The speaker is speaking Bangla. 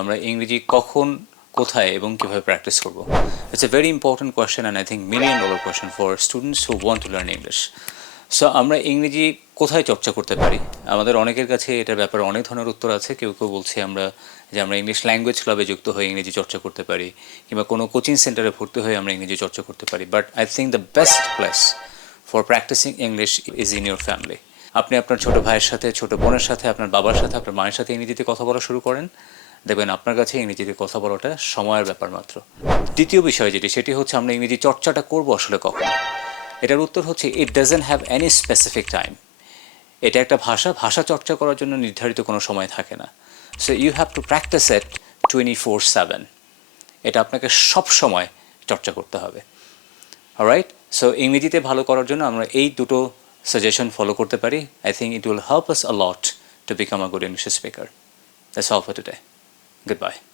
আমরা ইংরেজি কখন, কোথায় এবং কীভাবে প্র্যাকটিস করব? It's a very important question and I think $1,000,000 question for students who want to learn English. So আমরা ইংরেজি কোথায় চর্চা করতে পারি? আমাদের অনেকের কাছে এটার ব্যাপারে অনেক ধরনের উত্তর আছে। কেউ কেউ বলছে আমরা ইংলিশ ল্যাঙ্গুয়েজ ক্লাবে যুক্ত হয়ে ইংরেজি চর্চা করতে পারি, কিংবা কোনো কোচিং সেন্টারে ভর্তি হয়ে আমরা ইংরেজি চর্চা করতে পারি। But I think the best place for practicing English is in your family. আপনি আপনার ছোটো ভাইয়ের সাথে, ছোটো বোনের সাথে, আপনার বাবার সাথে, আপনার মায়ের সাথে ইংরেজিতে কথা বলা শুরু করেন, দেখবেন আপনার কাছে ইংরেজিতে কথা বলাটা সময়ের ব্যাপার মাত্র। দ্বিতীয় বিষয় সেটি হচ্ছে আমরা ইংরেজি চর্চাটা করব আসলে কখন? এটার উত্তর হচ্ছে it doesn't have any specific time. এটা একটা ভাষা চর্চা করার জন্য নির্ধারিত কোনো সময় থাকে না। So you have to practice it 24/7। এটা আপনাকে সব সময় চর্চা করতে হবে। অলরাইট, সো ইংরেজিতে ভালো করার জন্য আমরা এই দুটো সাজেশন ফলো করতে পারি। I think it will help us a lot to become a good English speaker. That's all for today. Goodbye.